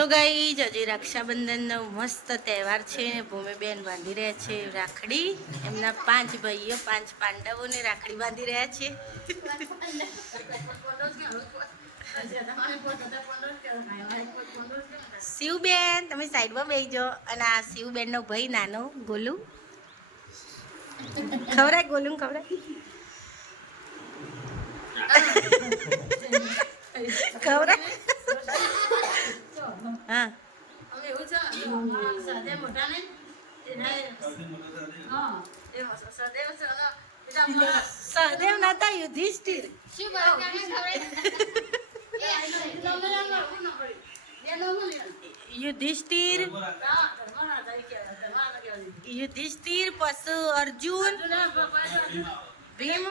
તો ગાઈસ આજે રક્ષાબંધનનો મસ્ત તહેવાર છે ને ભૂમિબેન બાંધી રહ્યા છે રાખડી. એમના 5 ભાઈઓ 5 પાંડવોને રાખડી બાંધી રહ્યા છે. શિવબેન તમે સાઈડમાં બેસજો. અને આ શિવબેનનો ભાઈ નાનો ગોલુ ખવડાય. ગોલું ખવડાય. ખવડાય. હા સહદેવ નતા યુધિષ્ઠિર. યુધિષ્ઠિર પશુ અર્જુન ભીમ.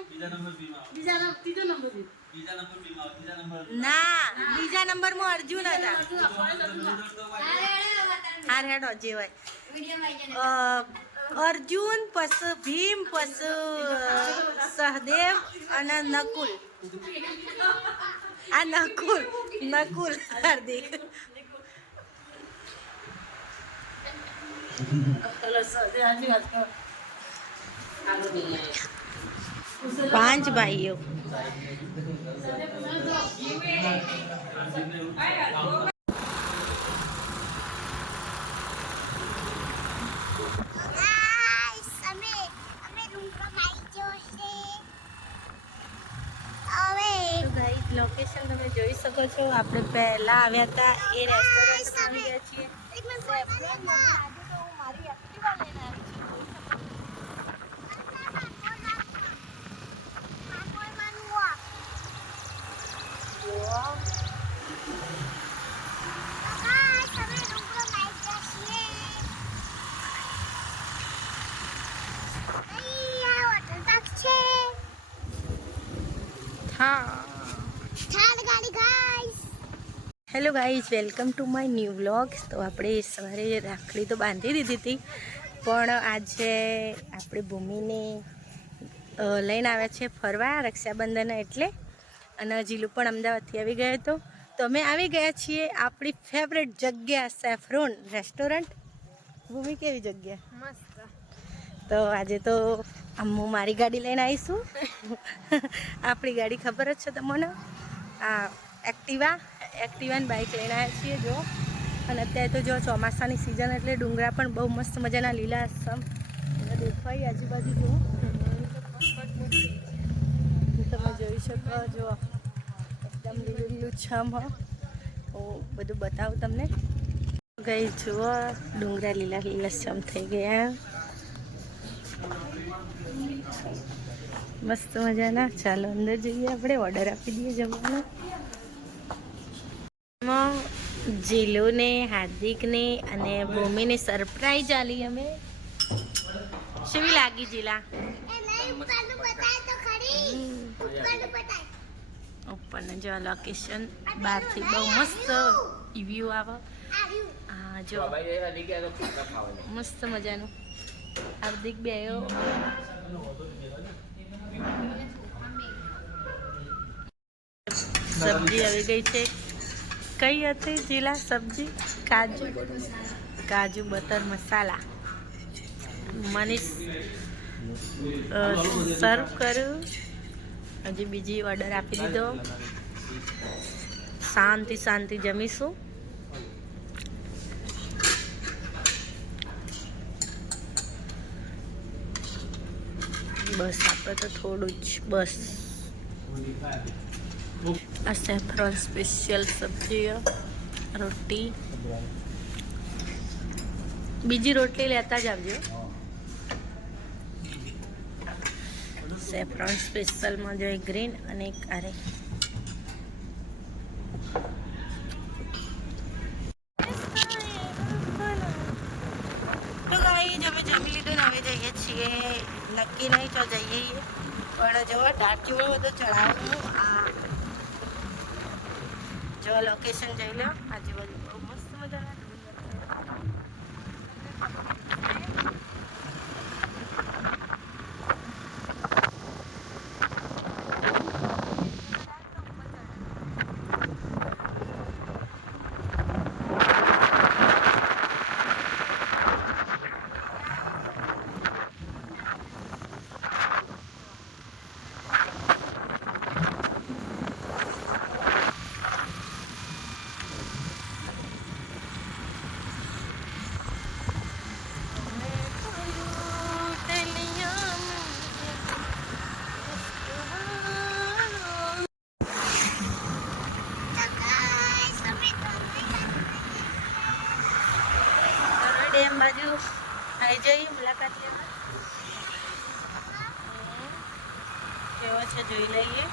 ના બીજા નંબરમાં અર્જુન હતા. હાર હેડો જેવાય. અર્જુન પશુ ભીમ પશુ સહદેવ અને નકુલ. આ નકુલ હાર્દિક. 5 ભાઈઓ. લોકેશન તમે જોઈ શકો છો. આપણે પહેલા આવ્યા હતા એ રેસ્ટોરન્ટમાં આવી ગયા છીએ. Hello guys, welcome to my new vlogs. તો આપણે સવારે રાખડી તો બાંધી દીધી હતી, પણ આજે આપણે ભૂમિને લઈને આવ્યા છે ફરવા રક્ષાબંધન એટલે. અને જીલું પણ અમદાવાદથી આવી ગયો હતો. તો અમે આવી ગયા છીએ આપણી ફેવરેટ જગ્યા સેફ્રોન રેસ્ટોરન્ટ. ભૂમિ કેવી જગ્યા? મસ્ત. તો આજે તો હું મારી ગાડી લઈને આવીશું. આપણી ગાડી ખબર જ છે તમને, આ એક્ટિવાની બાઇક લઈને આવ્યા છીએ જો. અને અત્યારે તો જો ચોમાસાની સિઝન એટલે ડુંગરા પણ બહુ મસ્ત મજાના લીલાછમ દેખાય આજુબાજુ જુઓ. તમે જોઈ શકો જો એકદમ લીલુંછમ. હું બધું બતાવું તમને. ગઈ જુઓ ડુંગરા લીલાછમ થઈ ગયા મસ્ત મજાના. ચાલો અંદર જઈએ, આપણે ઓર્ડર આપી દઈએ જમવાનો. જીલુને, હાર્દિકને અને ભૂમિને સરપ્રાઈઝ આલી અમે. કેવી લાગી જીલા? ઉપરને જો લોકેશન બહારથી બહુ મસ્ત વ્યૂ આવે. હા જો મસ્ત મજાનું. હાર્દિક બે સબ્જી આવી ગઈ છે. કઈ હતી જીલા સબ્જી? કાજુ બટર મસાલા. મનીષ સર્વ કર્યું. હજી બીજી ઓર્ડર આપી દીધો. શાંતિ જમીશું. બસ આપણે તો થોડું જ બસ. આ સેફ્રોન સ્પેશિયલ સબ્જી, રોટી. બીજી રોટલી લેતા જ આવજો. સેફ્રોન સ્પેશિયલમાં જો એક ગ્રીન અને એક આરે. તો ગાઈસ અમે જમી લીધું ને હવે જઈએ છીએ. નક્કી નહીં તો જઈએ, પણ જો ઢાંકીમાં બધું ચડાવવાનું. આ જો લોકેશન જોઈ લો. આજુબાજુ બહુ મસ્ત મજાના. આવી જઈએ મુલાકાત લેવા. કેવો છે જોઈ લઈએ.